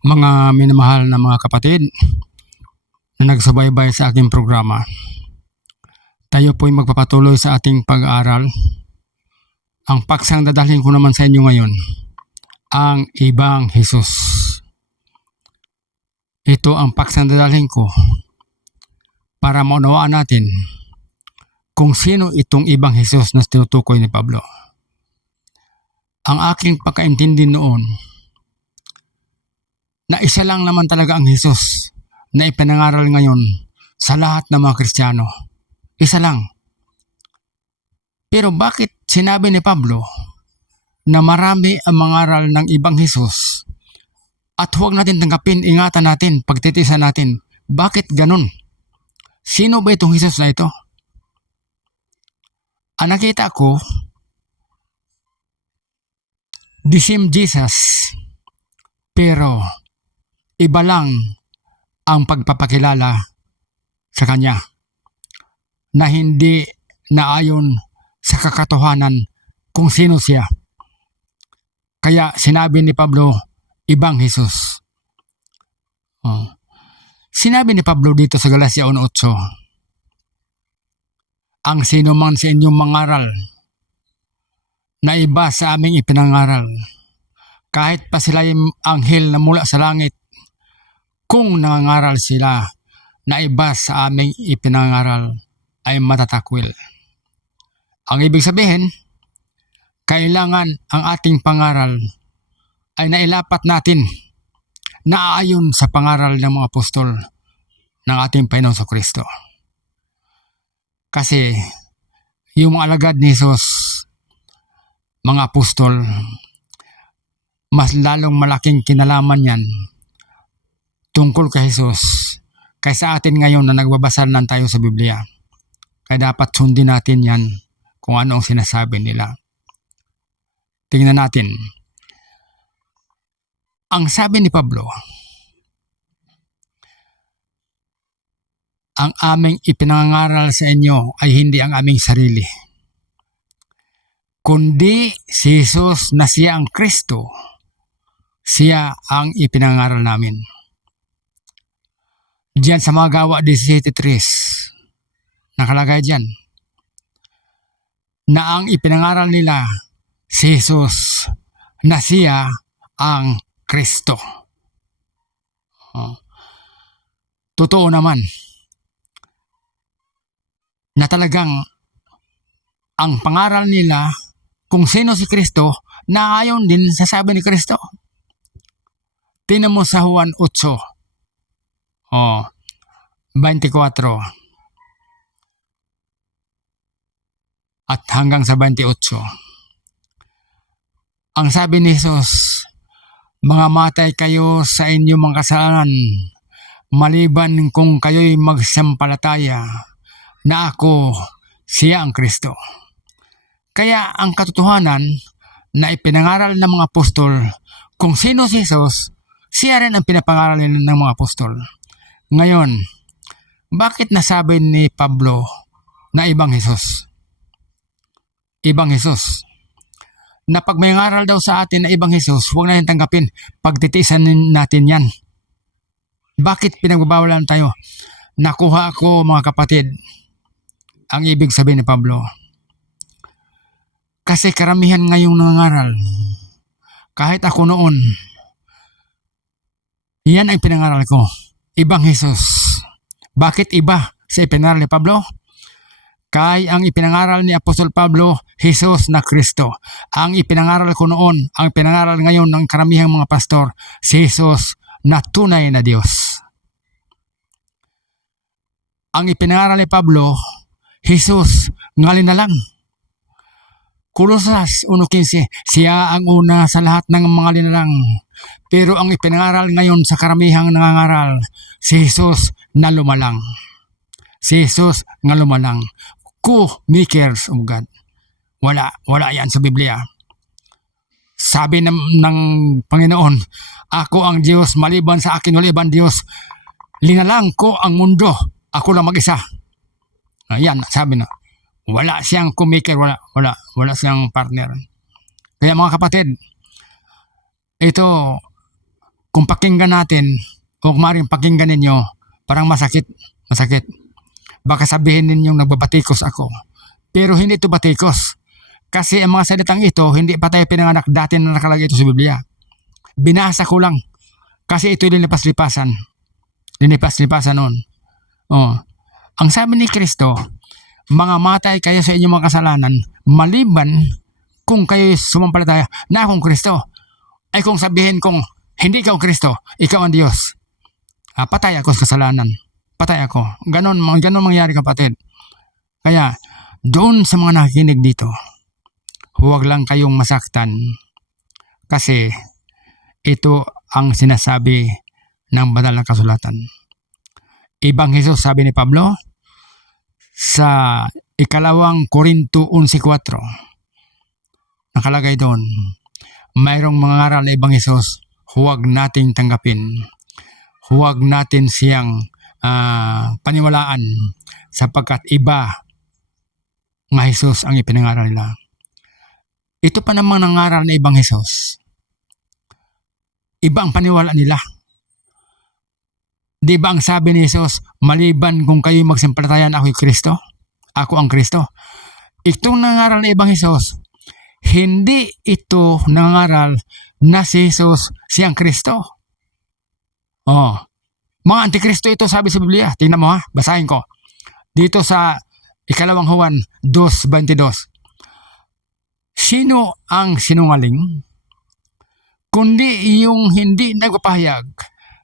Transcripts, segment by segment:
Mga minamahal na mga kapatid na nagsubaybay sa aking programa, tayo po'y magpapatuloy sa ating pag-aaral. Ang paksang dadalhin ko naman sa inyo ngayon, ang ibang Hesus. Ito ang paksang dadalhin ko para maunawaan natin kung sino itong ibang Hesus na tinutukoy ni Pablo. Ang aking pagkaintindi noon, na isa lang naman talaga ang Hesus na ipinangaral ngayon sa lahat ng mga Kristiyano. Isa lang. Pero bakit sinabi ni Pablo na marami ang mangaral ng ibang Hesus at huwag natin tanggapin, ingatan natin, pagtitiisan natin? Bakit ganun? Sino ba itong Hesus na ito? Ang nakita ko, the same Jesus, pero iba lang ang pagpapakilala sa kanya na hindi naayon sa kakatotohanan kung sino siya. Kaya sinabi ni Pablo, ibang Hesus. Sinabi ni Pablo dito sa Galacia 1:8, ang sino man sa inyong mangaral na iba sa aming ipinangaral, kahit pa sila yung anghel na mula sa langit, kung nangangaral sila na iba sa aming ipinangaral, ay matatakwil. Ang ibig sabihin, kailangan ang ating pangaral ay nailapat natin na ayon sa pangaral ng mga apostol ng ating Panginoon Kristo. Kasi yung mga alagad ni Jesus, mga apostol, mas lalong malaking kinalaman yan tungkol kay Jesus kaysa atin ngayon na nagbabasa lang tayo sa Biblia. Kaya dapat sundin natin yan kung ano ang sinasabi nila. Tingnan natin. Ang sabi ni Pablo, ang aming ipinangaral sa inyo ay hindi ang aming sarili, kundi si Jesus na siya ang Kristo, siya ang ipinangaral namin. Diyan sa mga Gawa 17:3, nakalagay diyan na ang ipinangaral nila si Jesus na siya ang Kristo. Totoo naman na talagang ang pangaral nila kung sino si Kristo na ayon din sa sabi ni Kristo. Tingnan mo sa Juan 8:24 at hanggang sa 28. Ang sabi ni Jesus, mga matay kayo sa inyong mga kasalanan, maliban kung kayo'y magsampalataya na ako siya ang Kristo. Kaya ang katotohanan na ipinangaral ng mga apostol kung sino si Jesus, siya rin ang pinapangaral ng mga apostol. Ngayon, bakit nasabi ni Pablo na ibang Hesus? Ibang Hesus. Na pag may ngaral daw sa atin na ibang Hesus, huwag natin tanggapin, pagtitiisan natin yan. Bakit pinagbabawalan tayo? Nakuha ko, mga kapatid, ang ibig sabihin ni Pablo. Kasi karamihan ngayong nangangaral, kahit ako noon, yan ang pinangaral ko, ibang Hesus. Bakit iba sa ipinangaral ni Pablo? Kay ang ipinangaral ni Apostol Pablo, Hesus na Kristo. Ang ipinangaral ko noon, ang ipinangaral ngayon ng karamihang mga pastor, si Hesus na tunay na Diyos. Ang ipinangaral ni Pablo, Hesus ngalin na lang. Kolosas 1:15, siya ang una sa lahat ng mga linalang. Pero ang ipinangaral ngayon sa karamihang nangangaral, si Hesus na lumalang. Si Hesus na lumalang. Co-makers of God. Wala yan sa Biblia. Sabi ng Panginoon, ako ang Diyos, maliban sa akin wala ibang Diyos. Linalang ko ang mundo, ako lang mag-isa. Ayan, sabi na. Wala siyang co-maker, wala siyang partner. Kaya mga kapatid, ito kung pakinggan natin, o kung maaaring pakinggan ninyo, parang masakit. Baka sabihin ninyong nagbabatikos ako. Pero hindi ito batikos. Kasi ang mga salitang ito, hindi pa tayo pinanganak dati na nakalagay ito sa Biblia. Binasa ko lang. Kasi ito linipas-lipasan. Linipas-lipasan noon. Oh. Ang sabi ni Kristo, mga matay kayo sa inyong mga kasalanan, maliban kung kayo sumampalataya na akong Kristo. Ay kung sabihin kong hindi ikaw Kristo, ikaw ang Diyos. Patay ako sa kasalanan. Patay ako. Ganon mangyari, kapatid. Kaya, doon sa mga nakikinig dito, huwag lang kayong masaktan kasi ito ang sinasabi ng banal na kasulatan. Ibang Hesus, sabi ni Pablo, sa 2 Korinto 11:4, nakalagay doon, mayroong mga ngaral na ibang Hesus, huwag nating tanggapin. Huwag natin siyang paniwalaan sapagkat iba nga Hesus ang ipinangaral nila. Ito pa namang nangaral na ibang Hesus. Iba ang paniwala nila. Di ba ang sabi ni Hesus, maliban kung kayo magsampalatayan ako'y Kristo, ako ang Kristo. Itong nangaral na ibang Hesus, hindi ito nangaral na si Hesus siyang Kristo. Mga antikristo ito, sabi sa Biblia. Tingnan mo ha, basahin ko. Dito sa 2 Juan 2:22. Sino ang sinungaling? Kundi yung hindi nagpapahayag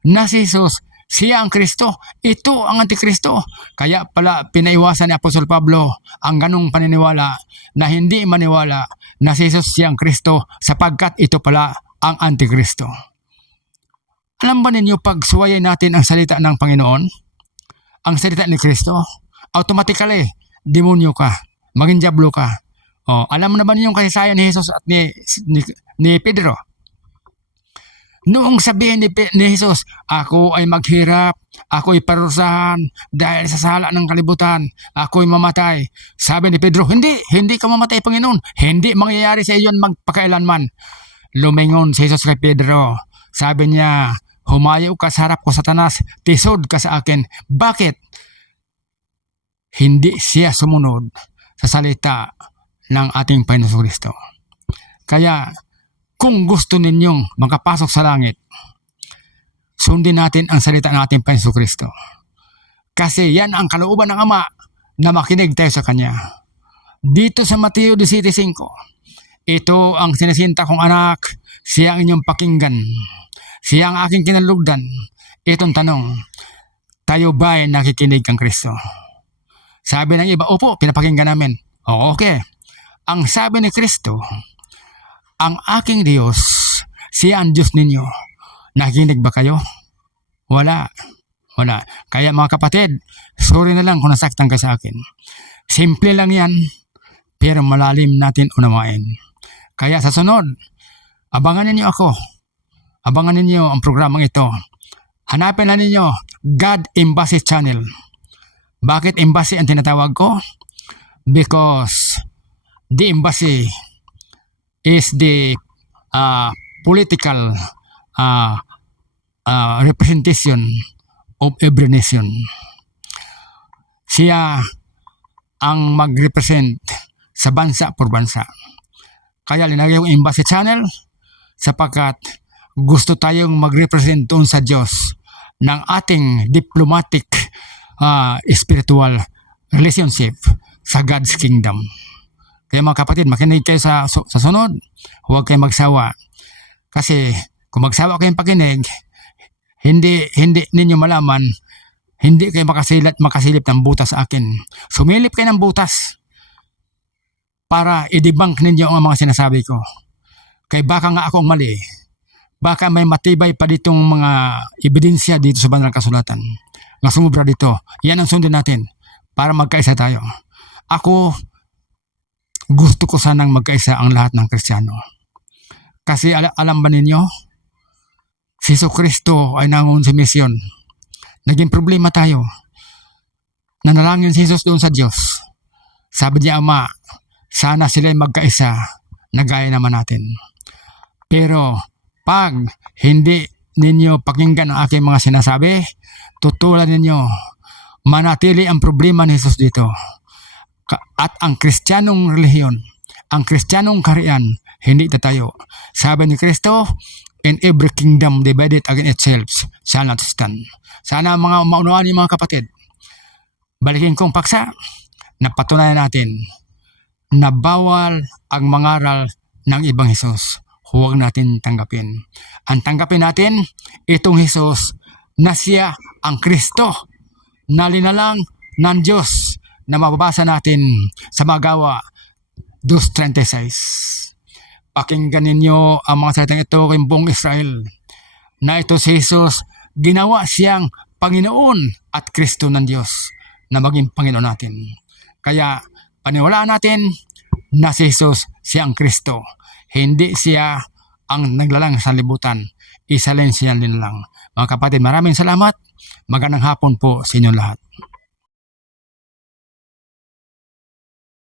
na si Jesus, siya ang Kristo. Ito ang antikristo. Kaya pala pinaiwasan ni Apostol Pablo ang ganong paniniwala na hindi maniwala na si Jesus siya ang Kristo sapagkat ito pala ang antikristo. Alam ba ninyo pag suwayin natin ang salita ng Panginoon, ang salita ni Kristo, automatically, demonyo ka, maging diablo ka. Alam mo na ba niyo yung kasaysayan ni Jesus at ni Pedro? Noong sabihin ni Jesus, ako ay maghirap, ako ay parusahan dahil sa sala ng kalibutan, ako ay mamatay. Sabi ni Pedro, hindi ka mamatay, Panginoon. Hindi mangyayari sa iyo magpakailanman. Lumingon si Jesus kay Pedro. Sabi niya, humayo ka sa harap ko, Satanas, tisod ka sa akin. Bakit? Hindi siya sumunod sa salita ng ating Panginoon Kristo. Kaya, kung gusto ninyong makapasok sa langit, sundin natin ang salita ng ating Panginoon Kristo. Kasi yan ang kalooban ng Ama na makinig tayo sa Kanya. Dito sa Mateo 17:5, ito ang sinasinta kong anak, siya ang inyong pakinggan. Siya ang aking kinalugdan. Itong tanong, tayo ba'y nakikinig kang Kristo? Sabi ng iba, opo, pinapakinggan namin. Okay. Ang sabi ni Kristo, ang aking Diyos, siya ang Diyos ninyo. Nakikinig ba kayo? Wala. Kaya mga kapatid, sorry na lang kung nasaktan ka sa akin. Simple lang yan, pero malalim natin unawain. Kaya sa sunod, abangan ninyo ako. Abangan ninyo ang programang ito. Hanapin na ninyo God Embassy Channel. Bakit embassy ang tinatawag ko? Because the embassy is the political representation of every nation. Siya ang mag-represent sa bansa por bansa. Kaya linagay yung Embassy Channel sapagkat gusto tayong mag-represent doon sa Diyos ng ating diplomatic spiritual relationship sa God's Kingdom. Kaya mga kapatid, makinig kayo sa sunod. Huwag kayong magsawa. Kasi kung magsawa kayong pakinig, hindi ninyo malaman, hindi kayo makasilip ng butas sa akin. Sumilip kayo ng butas para i-debunk ninyo ang mga sinasabi ko. Kaya baka nga akong mali. Baka may matibay pa ditong mga ebidensya dito sa banal na kasulatan na sumubra dito. Yan ang sundin natin para magkaisa tayo. Ako, gusto ko sanang magkaisa ang lahat ng Kristiyano. Kasi alam ba ninyo, si Jesucristo ay nangungon sa misyon. Naging problema tayo. Nanalangin si Jesus doon sa Diyos. Sabi niya, Ama, sana sila'y magkaisa na gaya naman natin. Pero pag hindi ninyo pakinggan ang aking mga sinasabi, tutulan ninyo, manatili ang problema ni Jesus dito. At ang Kristiyanong relihiyon, ang Kristiyanong kaharian, hindi tatayo. Sabi ni Kristo, in every kingdom divided against itself shall not stand. Sana mga maunawaan niyo mga kapatid. Balikin kong paksa, napatunayan natin na bawal ang mangaral ng ibang Hesus. Huwag natin tanggapin. Ang tanggapin natin, itong Hesus na siya ang Kristo na linalang ng Diyos na mababasa natin sa Magawa 2:36. Pakinggan ninyo ang mga salitang ito kay buong Israel na ito si Jesus, ginawa siyang Panginoon at Kristo ng Diyos na maging Panginoon natin. Kaya paniwalaan natin na si Jesus siya ang Kristo. Hindi siya ang naglalang sa libutan. Isa lang siya nilalang. Mga kapatid, maraming salamat. Magandang hapon po sa inyong lahat.